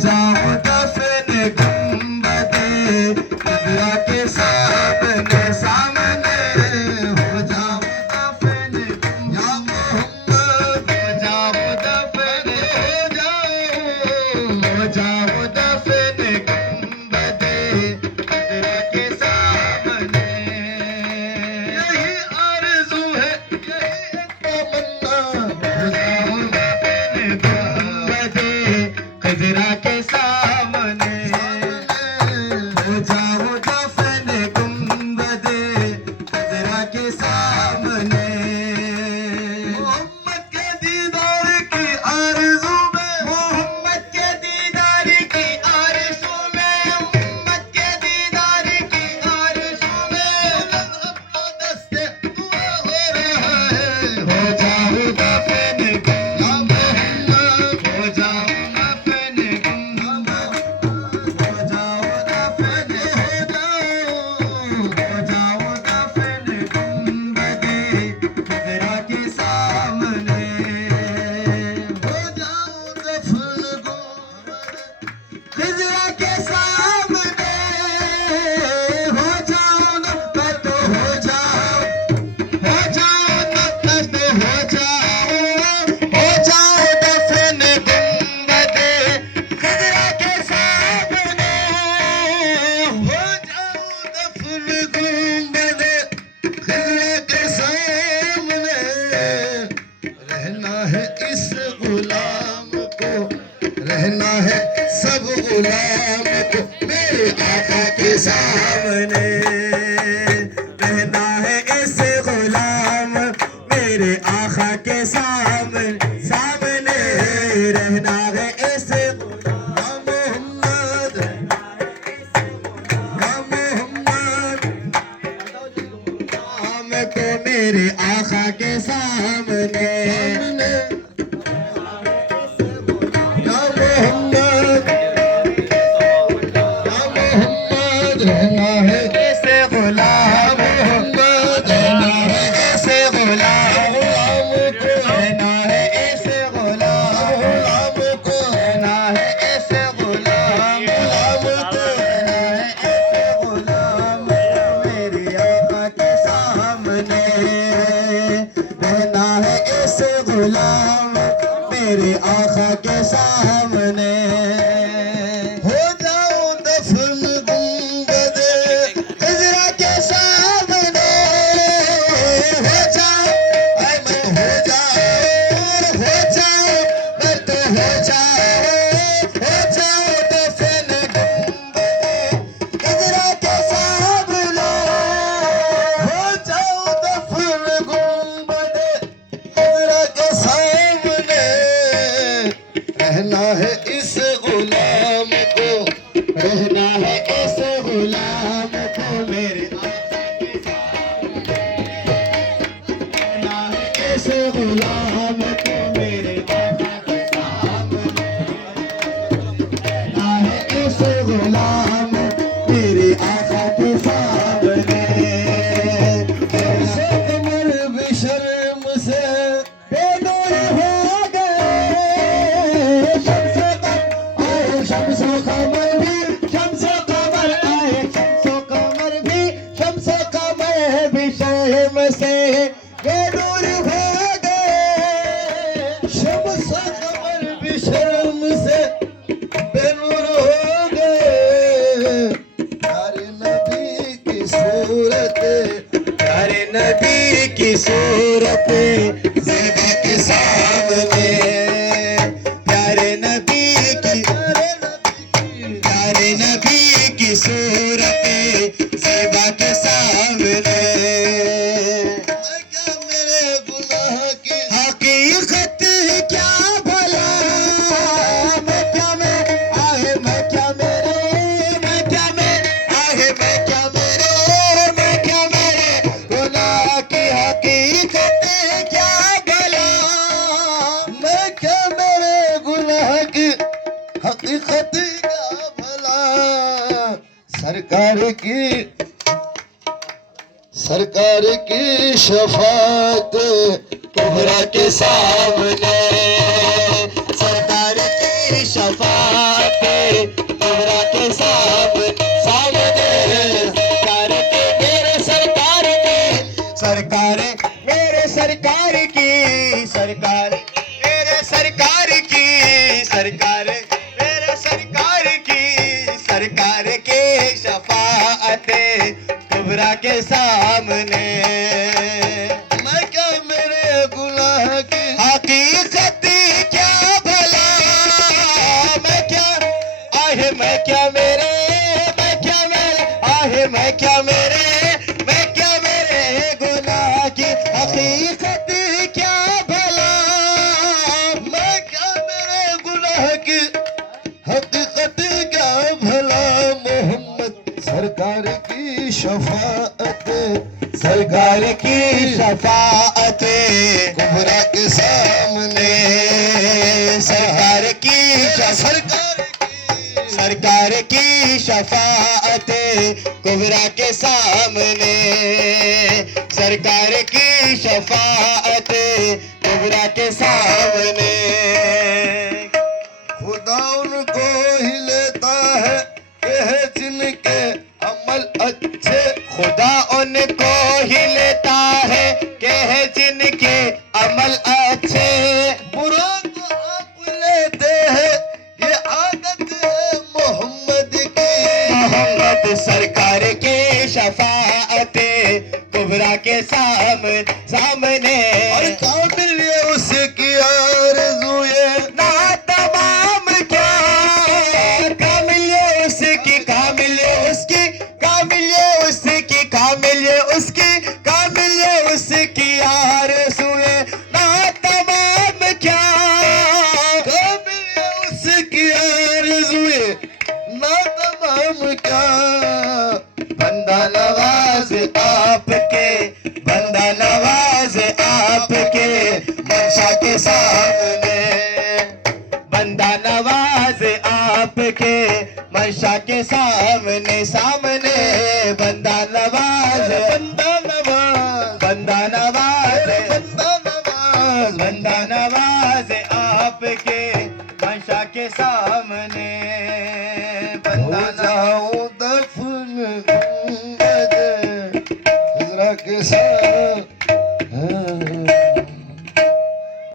जाऊं दफन गुंबदे किबला के सामने सामने, हो जाऊं दफन या मोहम्मद, हो जाऊं दफन, हो जाऊं दफन गुंबदे किबला के सामने। यही आरज़ू है, यही तमन्ना, हो जाऊं दफन गुंबदे खजरा के सामने, हो जाऊं दफन गुंबदे खजरा के सामने। मोहम्मद के दीदार की आरज़ू में, मोहम्मद के दीदार की आरज़ू में, मोहम्मद के दीदार की आरज़ू में अपना दस्ते दुआ हो रहा है। हो जाऊं दफन गुंबद, हो जाऊं दफन गुंबद, हो जाऊं दफन, हो जाऊं दफन गुंबदे खजरा के सामने, हो जाऊं दफन गुंबद खजरा के सामने, हो जाऊं नक़द, हो जाऊं, हो जाऊं नक़द, हो जाऊं दफन गुंबदे खजरा के सामने, हो जाऊं दफन गुंबदे खजरा के सामने। रहना है इस गुलाम को, रहना है सब गुलाम को मेरे आका के सामने, रहना है इस गुलाम मेरे आका के सामने, सामने रहना है इस गुलाम मोहम्मद, या मोहम्मद को मेरे आका के सामने, या मोहम्मद, या मोहम्मद रहना है ऐसे गुलाम, मोहम्मद रहना है ऐसे गुलाम, को रहना है ऐसे गुलाम, को रहना है ऐसे गुलाम, को रहना है ऐसे गुलाम मेरे आका के सामने, रहना है ऐसे गुलाम मेरे आका के सामने। हो जाऊं दफन गुंबदे खजरा के सामने, हो जाऊं ऐ मैं, हो जाऊं, हो जाऊं मैं तो, हो जाऊं दफन गुंबदे खजरा के सामने, हो जाऊं दफन गुंबदे खजरा के सामने। रहना है इस गुलाम को, रहना है इस गुलाम को मेरे आका के सामने, रहना है इस गुलाम को मेरे आका के सामने, रहना है इस गुलाम मेरे आका के सामने। ऐसे कमर बेशर्म से बेनूर हो गए, शम्सो कमर भी, शम्सो कमर आए, शम्सो कमर भी, शम्सो कमर भी शर्म से बेनूर हो गए, शम्सो कमर भी शर्म से बेनूर हो गए। प्यारे नबी की सूरत, प्यारे नबी की सूरत ज़ेबा के सामने, प्यारे नबी की, प्यारे नबी की सूरत ज़ेबा के सामने। क्या मेरे गुनाह की हकीकत क्या भला, मैं क्या मैं आहे, मैं क्या मेरे, मैं क्या मैं आहे, मैं क्या मेरे, मैं क्या मेरे गुनाह की हकीकत क्या भला, मैं क्या मेरे गुनाह की हकीकत क्या भला। सरकार की, सरकार की शफात कोहरा के सामने, सरकार की शफात सरकार मेरे सरकार की शफाअत कुबरा के सामने। मैं क्या मेरे गुनाह की हकीकत क्या भला, मैं क्या आहे मैं क्या मेरे आहे मैं क्या मेरे गुनाह की हकीकत क्या भला, मैं क्या मेरे गुनाह की हकीकत क्या भला। मोहम्मद सरकार की शफाअत कुबरा के सामने। सरकार की शफाअत कुबरा के सामने। सरकार की शफाअत कुबरा के सामने। खुदा उनको ही लेता है कह जिनके अमल अच्छे, खुदा उनको ही लेता है कह जिनके अमल अच्छे। बुरा तो आप लेते हैं ये आदत है मोहम्मद की। मोहम्मद सरकार के शफाअत कुबरा के सामने। और काबिल ये उसकी आरज़ूए ना तमाम क्या, कामिल ये उसकी कामिल ये उसकी आरज़ूए ना तमाम क्या, काबिल ये उसकी आरज़ूए ना तमाम क्या। बंदा नवाज आपके मंशा के सामने। बंदा नवाज आपके मंशा के सामने। बंदा नवाज आपके मंशा के सामने। बंदा जाऊं दफन के सामने।